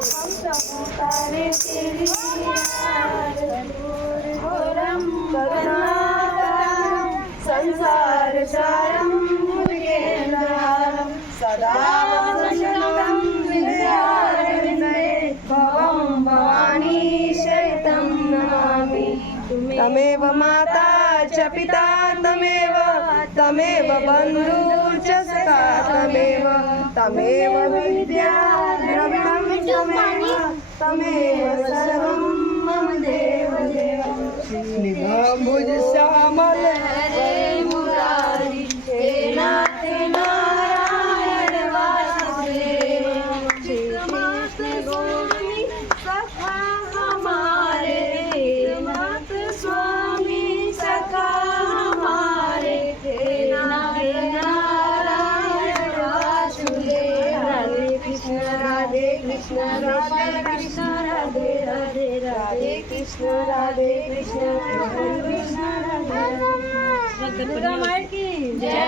हम सब तारे तेरी घोरम करुणाकरं संसार सारं भुजगेन्द्रहारं सदा वसन्तं हृदयारविन्दे भवं भवानी शयितं नमामि। तमेव माता च पिता तमेव बन्धु च सखा तमेव विद्या द्रविणं तमेव सर्वं मम देव निभंभुज श्यामल हरे मुरारी हे नाथ नारायण वासुदेव चित्तमात स्वामी सखा हमारे हे नाथ स्वामी सखा हमारे हे नाथ नारायण वासुदेव। राधे कृष्ण राधे कृष्ण राधे कृष्ण राधे राधे राधे कृष्ण राधे कृष्ण कृष्ण राधे राधे।